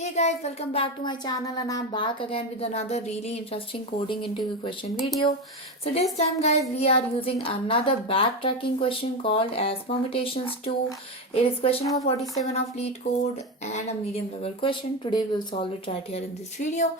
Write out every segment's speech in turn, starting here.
Hey guys, welcome back to my channel and I'm back again with another really interesting coding interview question video. So this time guys, we are using another backtracking question called as Permutations II. It is question number 47 of Leetcode and a medium level question. Today we'll solve it right here in this video.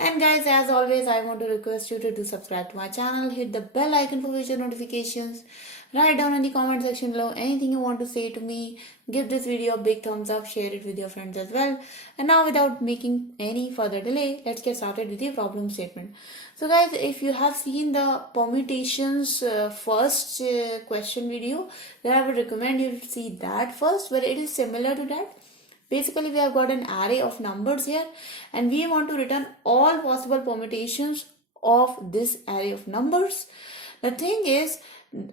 And guys, as always, I want to request you to do subscribe to my channel, hit the bell icon for future notifications. Write down in the comment section below anything you want to say to me. Give this video a big thumbs up, share it with your friends as well. And now without making any further delay, let's get started with the problem statement. So guys, if you have seen the permutations first question video, then I would recommend you to see that first, where it is similar to that. Basically, we have got an array of numbers here and we want to return all possible permutations of this array of numbers. The thing is,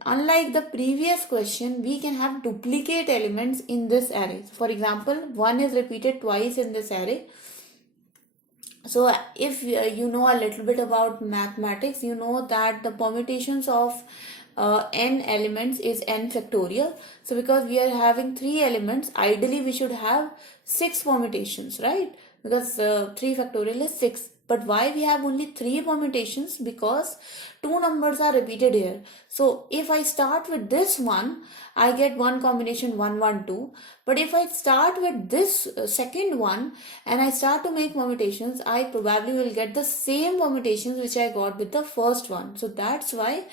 unlike the previous question, we can have duplicate elements in this array. So for example, 1 is repeated twice in this array. So if you know a little bit about mathematics, you know that the permutations of n elements is n factorial. So because we are having 3 elements, ideally we should have 6 permutations, right? Because 3 factorial is 6. But why we have only 3 permutations? Because 2 numbers are repeated here. So if I start with this one, I get one combination 1, 1, 2. But if I start with this second one and I start to make permutations, I probably will get the same permutations which I got with the first one. So that's why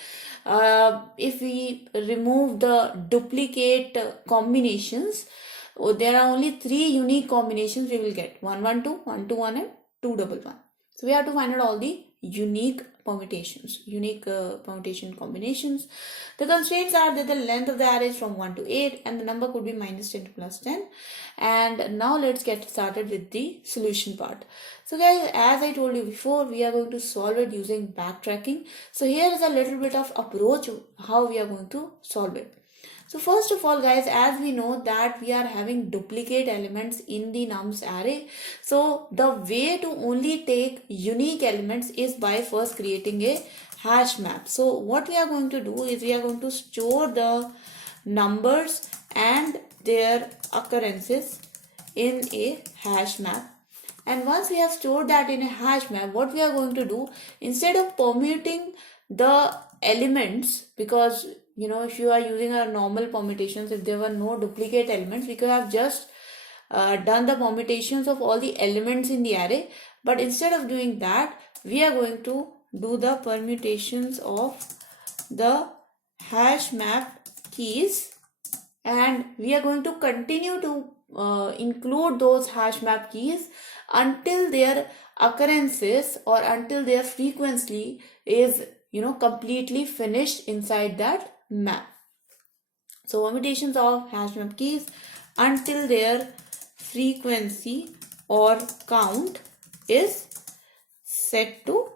if we remove the duplicate combinations, there are only 3 unique combinations we will get. 1, 1, 2, 1, 2, 1 and 2, 1, 1. So we have to find out all the unique permutations, permutation combinations. The constraints are that the length of the array is from 1 to 8 and the number could be minus 10 to plus 10. And now let's get started with the solution part. So guys, as I told you before, we are going to solve it using backtracking. So here is a little bit of approach how we are going to solve it. So first of all guys, as we know that we are having duplicate elements in the nums array. So the way to only take unique elements is by first creating a hash map. So what we are going to do is we are going to store the numbers and their occurrences in a hash map. And once we have stored that in a hash map, what we are going to do, instead of permuting the elements, because if you are using our normal permutations, if there were no duplicate elements, we could have just done the permutations of all the elements in the array. But instead of doing that, we are going to do the permutations of the hash map keys, and we are going to continue to include those hash map keys until their occurrences or until their frequency is completely finished inside that map. So permutations of hash map keys until their frequency or count is set to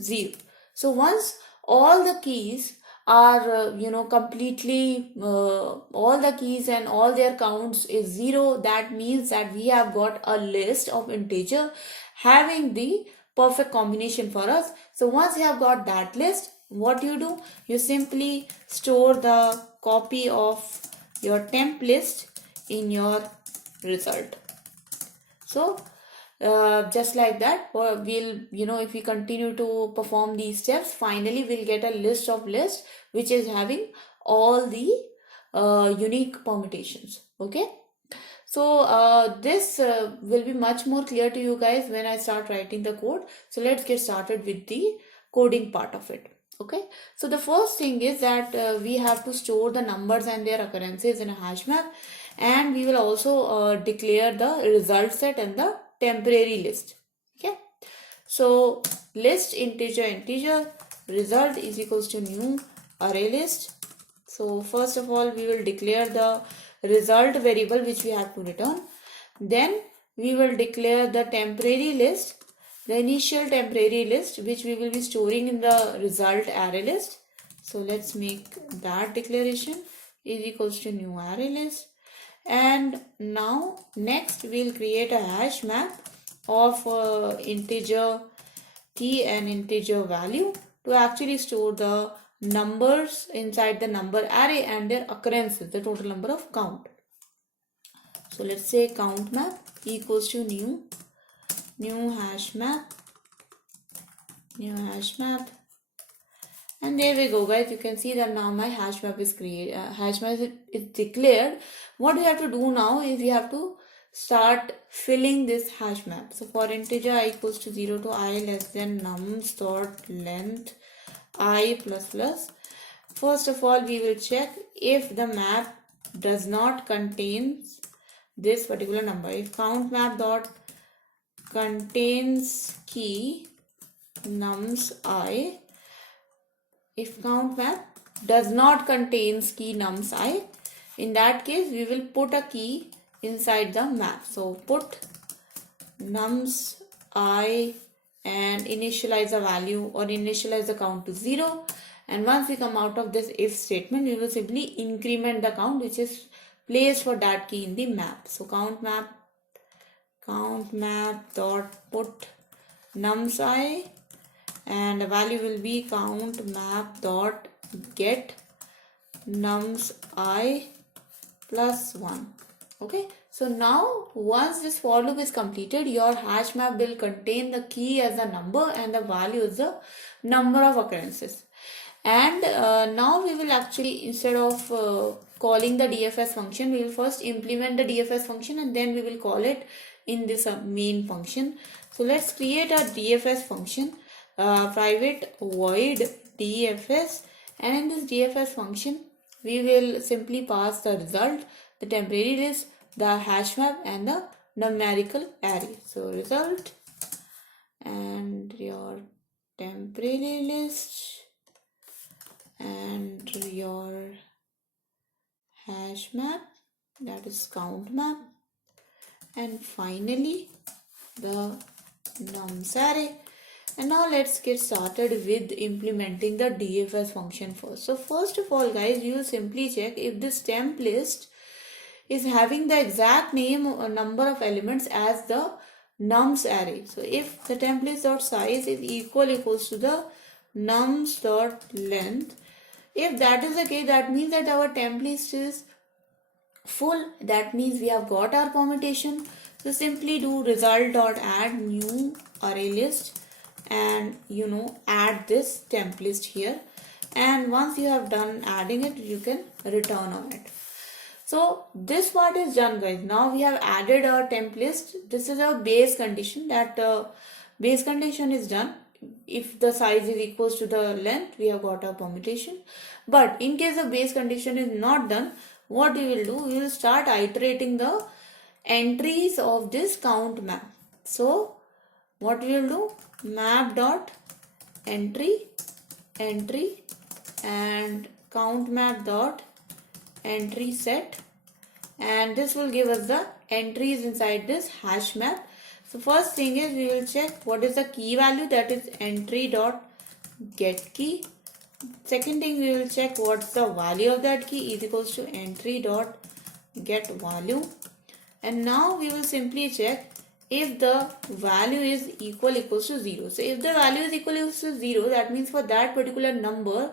0. So once all the keys are completely all the keys and all their counts is 0, that means that we have got a list of integer having the perfect combination for us. So once you have got that list, what you do, you simply store the copy of your temp list in your result. So just like that, we'll if we continue to perform these steps, finally we'll get a list of lists which is having all the unique permutations. Okay, so this will be much more clear to you guys when I start writing the code. So let's get started with the coding part of it. Okay, so the first thing is that we have to store the numbers and their occurrences in a hash map, and we will also declare the result set and the temporary list. Okay, so list integer result is equals to new array list. So first of all, we will declare the result variable which we have to return. Then we will declare the temporary list, the initial temporary list which we will be storing in the result array list. So let's make that declaration is equals to new array list. And now next we'll create a hash map of integer key and integer value to actually store the numbers inside the number array and their occurrences, the total number of count. So let's say count map equals to new hash map, and there we go, guys. You can see that now my hash map is created. Hash map is declared. What we have to do now is we have to start filling this hash map. So for integer I equals to 0 to I less than nums dot length I plus plus. First of all, we will check if the map does not contain this particular number. If count map dot contains key nums I, if count map does not contains key nums I, in that case we will put a key inside the map. So put nums I and initialize a value or initialize the count to 0. And once we come out of this if statement, we will simply increment the count which is placed for that key in the map. So count map dot put nums I, and the value will be count map dot get nums I plus 1. Okay, so now once this for loop is completed, your hash map will contain the key as a number and the value is the number of occurrences. And now we will actually, instead of calling the DFS function, we will first implement the DFS function and then we will call it in this main function. So let's create a DFS function, private void DFS, and in this DFS function we will simply pass the result, the temporary list, the hash map and the numerical array. So result and your temporary list and your hash map, that is count map, and finally the nums array. And now let's get started with implementing the DFS function first. So first of all, guys, you will simply check if this temp list is having the exact name or number of elements as the nums array. So if the temp list dot size is equals to the nums dot length, if that is the case, that means that our temp list is full. That means we have got our permutation. So simply do result dot add new array list and add this temp list here, and once you have done adding it, you can return on it. So this part is done, guys. Now we have added our temp list. This is our base condition, that base condition is done. If the size is equals to the length, we have got our permutation. But in case the base condition is not done, what we will do, we will start iterating the entries of this count map. So what we will do, map dot entry and count map dot entry set, and this will give us the entries inside this hash map. So first thing is we will check what is the key value, that is entry dot get key. Second thing, we will check what's the value of that key is equals to entry dot get value. And now we will simply check if the value is equals to 0. So if the value is equals to 0, that means for that particular number,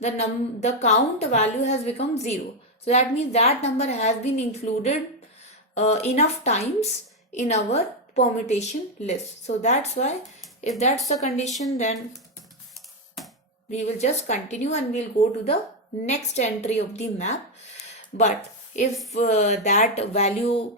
the count value has become 0. So that means that number has been included enough times in our permutation list. So that's why, if that's the condition, then we will just continue and we'll go to the next entry of the map. But if that value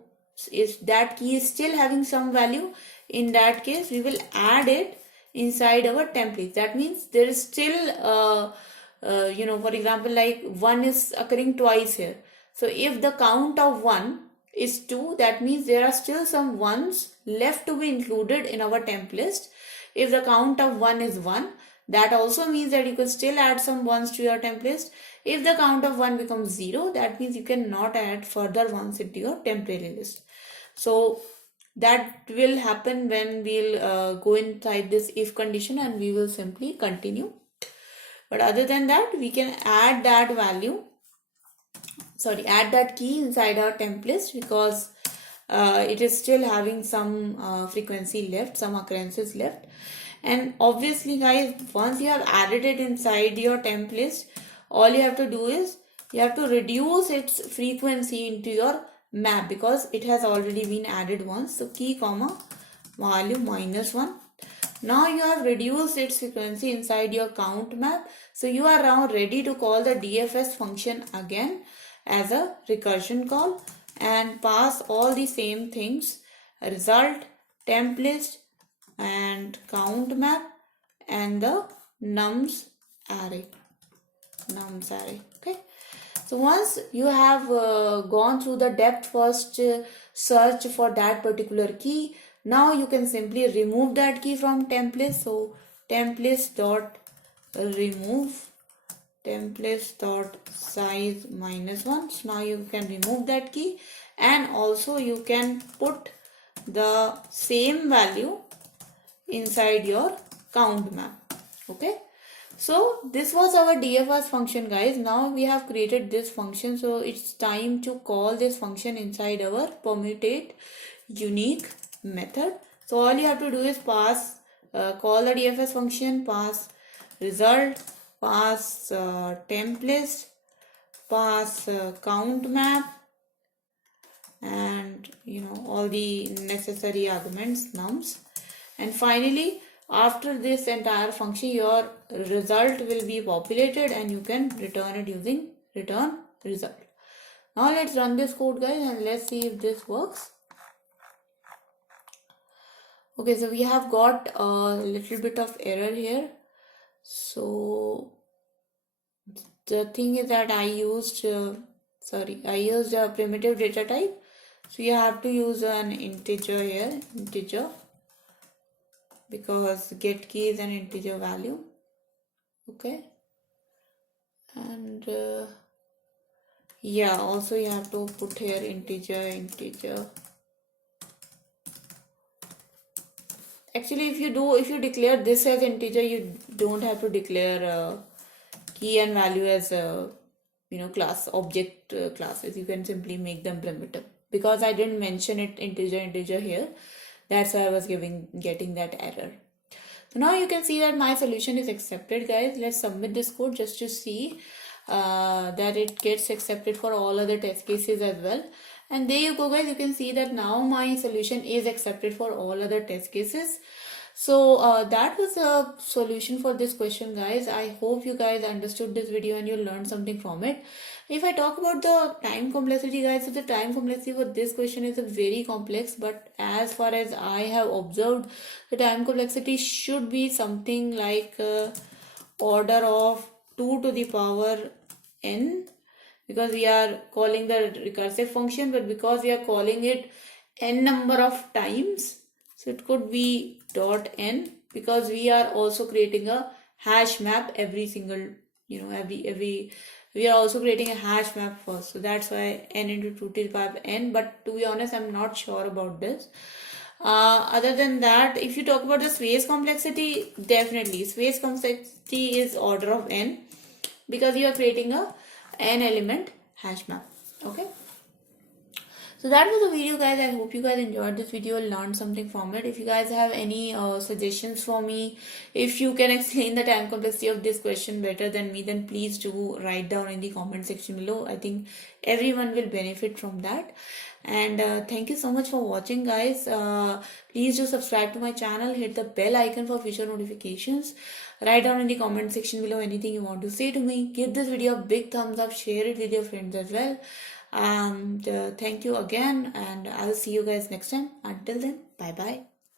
is, that key is still having some value, in that case we will add it inside our template. That means there is still for example, like 1 is occurring twice here. So if the count of 1 is 2, that means there are still some 1s left to be included in our temp list. If the count of 1 is 1, that also means that you can still add some 1s to your temp list. If the count of 1 becomes 0, that means you cannot add further 1s into your temporary list. So that will happen when we'll go inside this if condition and we will simply continue. But other than that, we can add that value, add that key inside our temp list, because it is still having some frequency left, some occurrences left. And obviously, guys, once you have added it inside your temp list, all you have to do is you have to reduce its frequency into your map because it has already been added once. So key comma value -1. Now you have reduced its frequency inside your count map. So you are now ready to call the DFS function again as a recursion call and pass all the same things: result, temp list, and count map, and the nums array. Okay. So once you have gone through the depth first search for that particular key, now you can simply remove that key from temp list. So temp list dot remove temp list dot size -1. So now you can remove that key, and also you can put the same value inside your count map. Okay. So this was our DFS function, guys. Now we have created this function, so it's time to call this function inside our permutate unique method. So all you have to do is pass call the DFS function, pass result, pass temp list, pass count map, and all the necessary arguments, nums, and finally after this entire function your result will be populated and you can return it using return result. Now let's run this code, guys, and let's see if this works. Okay, so we have got a little bit of error here. So the thing is that I used a primitive data type. So you have to use an integer here, because get key is an integer value. Okay, and yeah, also you have to put here integer. Actually, if you declare this as integer, you don't have to declare key and value as class object classes. You can simply make them primitive. Because I didn't mention it integer here, that's why I was getting that error. So now you can see that my solution is accepted, guys. Let's submit this code just to see that it gets accepted for all other test cases as well. And there you go, guys. You can see that now my solution is accepted for all other test cases. So that was a solution for this question, guys. I hope you guys understood this video and you learned something from it. If I talk about the time complexity, guys, so the time complexity for this question is very complex, but as far as I have observed, the time complexity should be something like order of 2 to the power n, because we are calling the recursive function, but because we are calling it n number of times, so it could be .n, because we are also creating a hash map every single, we are also creating a hash map first. So that's why n into 2 to the power n, but to be honest, I'm not sure about this. Other than that, if you talk about the space complexity, definitely space complexity is order of n, because you are creating a n element hash map. Okay, so that was the video, guys. I hope you guys enjoyed this video, learned something from it. If you guys have any suggestions for me, if you can explain the time complexity of this question better than me, then please do write down in the comment section below. I think everyone will benefit from that. And thank you so much for watching, guys. Please do subscribe to my channel, hit the bell icon for future notifications. Write down in the comment section below anything you want to say to me. Give this video a big thumbs up, share it with your friends as well. And thank you again, and I'll see you guys next time. Until then, bye bye.